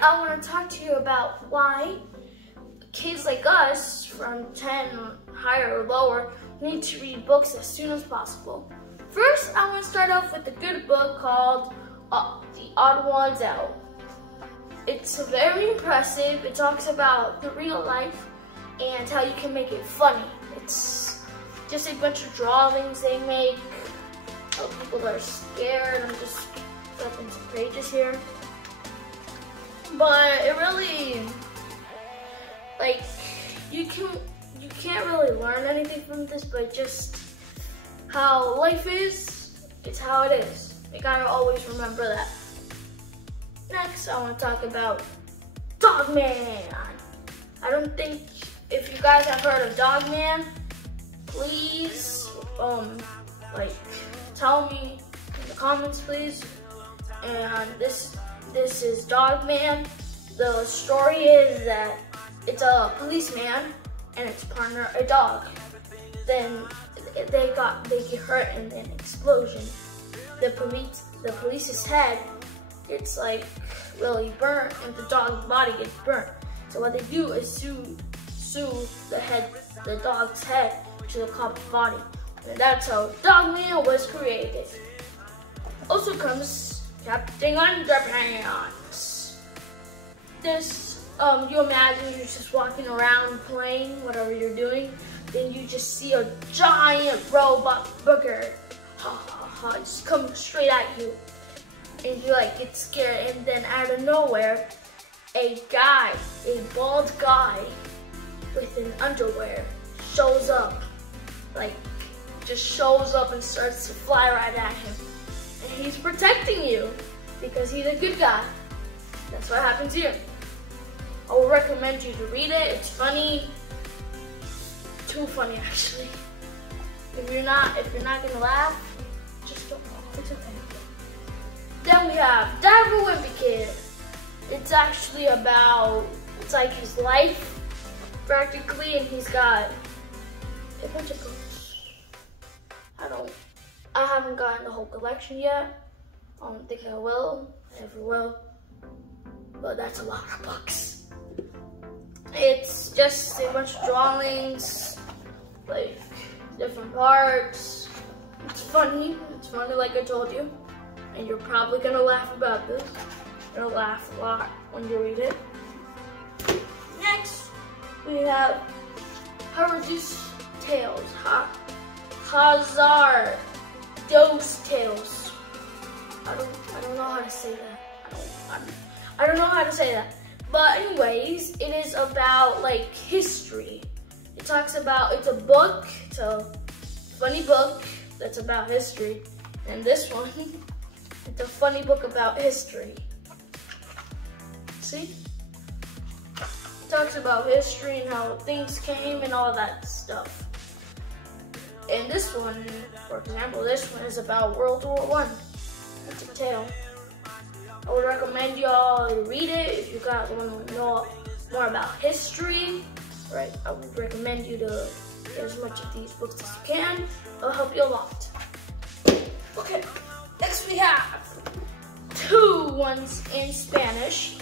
I want to talk to you about why kids like us from 10 higher or lower need to read books as soon as possible. First, I want to start off with a good book called The Odd Ones Out. It's very impressive. It talks about the real life and how you can make it funny. It's just a bunch of drawings they make of people that are scared. I'm just flipping some pages here. But it really, like, you can't really learn anything from this, but just how life is, it's how it is. You gotta always remember that. Next, I want to talk about Dogman. I don't think, if you guys have heard of Dogman, please, like, tell me in the comments, please. And this is Dogman. The story is that it's a policeman and its partner a dog. Then they get hurt in an explosion. The police's head gets like really burnt and the dog's body gets burnt. So what they do is sue the dog's head to the cop's body. And that's how Dogman was created. Also comes Captain Underpants. This, you imagine you're just walking around playing, whatever you're doing, then you just see a giant robot booger, just come straight at you. And you like get scared, and then out of nowhere, a bald guy with an underwear shows up, just shows up and starts to fly right at him. And he's protecting you because he's a good guy. That's what happens here. I would recommend you to read it. It's funny, too funny actually. If you're not gonna laugh, just don't laugh. It's okay. Then we have Diary of a Wimpy Kid. It's actually about, it's like his life practically, and he's got a bunch of books. I haven't gotten the whole collection yet. I don't think I will. I never will. But that's a lot of books. It's just a bunch of drawings, like different parts. It's funny like I told you. And you're probably gonna laugh about this. You're gonna laugh a lot when you read it. Next, we have Hazardous Tales. Hazard Those Tales. I don't know how to say that. I don't know how to say that. But anyways, it is about like history. It's a book, it's a funny book that's about history. And this one, it's a funny book about history. See? It talks about history and how things came and all that stuff. And this one, for example, this one is about World War I. It's a tale. I would recommend y'all to read it if you guys want to know more about history. Right? I would recommend you to get as much of these books as you can. It'll help you a lot. Okay, next we have two ones in Spanish.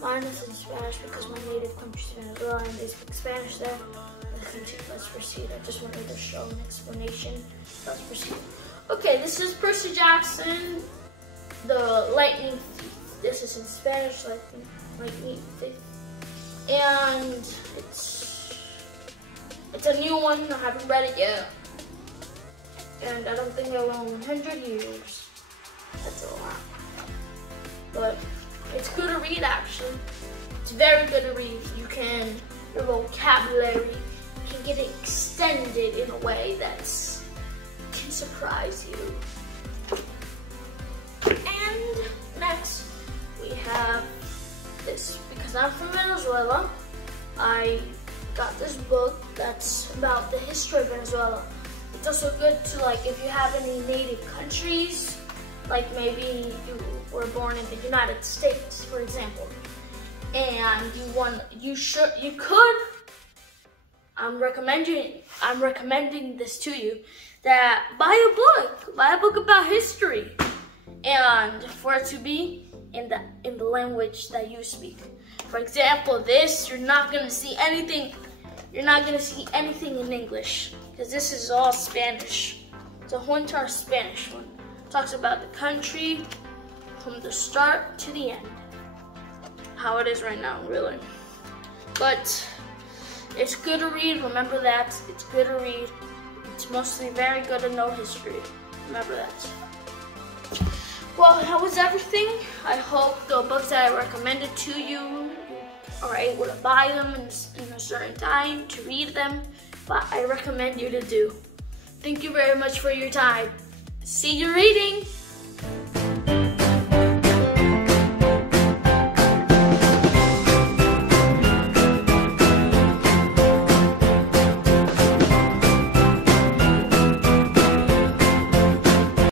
Mine is in Spanish because my native country is Venezuela and they speak Spanish there. Let's proceed. I just wanted to show an explanation. Let's proceed. Okay, this is Percy Jackson, the Lightning Thief. This is in Spanish, Lightning Thief. And it's a new one. I haven't read it yet. And I don't think it'll run 100 years. That's a lot. But it's good to read actually. It's very good to read. Your vocabulary can get extended in a way that can surprise you. And next we have this. Because I'm from Venezuela, I got this book that's about the history of Venezuela. It's also good to, like, if you have any native countries, like maybe you were born in the United States, for example, and you could. I'm recommending this to you, that buy a book about history, and for it to be in the language that you speak. For example, this, you're not gonna see anything in English, because this is all Spanish. So whole entire Spanish one. Talks about the country from the start to the end. How it is right now, really. But it's good to read, remember that. It's good to read. It's mostly very good to know history. Remember that. Well, that was everything. I hope the books that I recommended to you are able to buy them in a certain time to read them, but I recommend you to do. Thank you very much for your time. See you reading!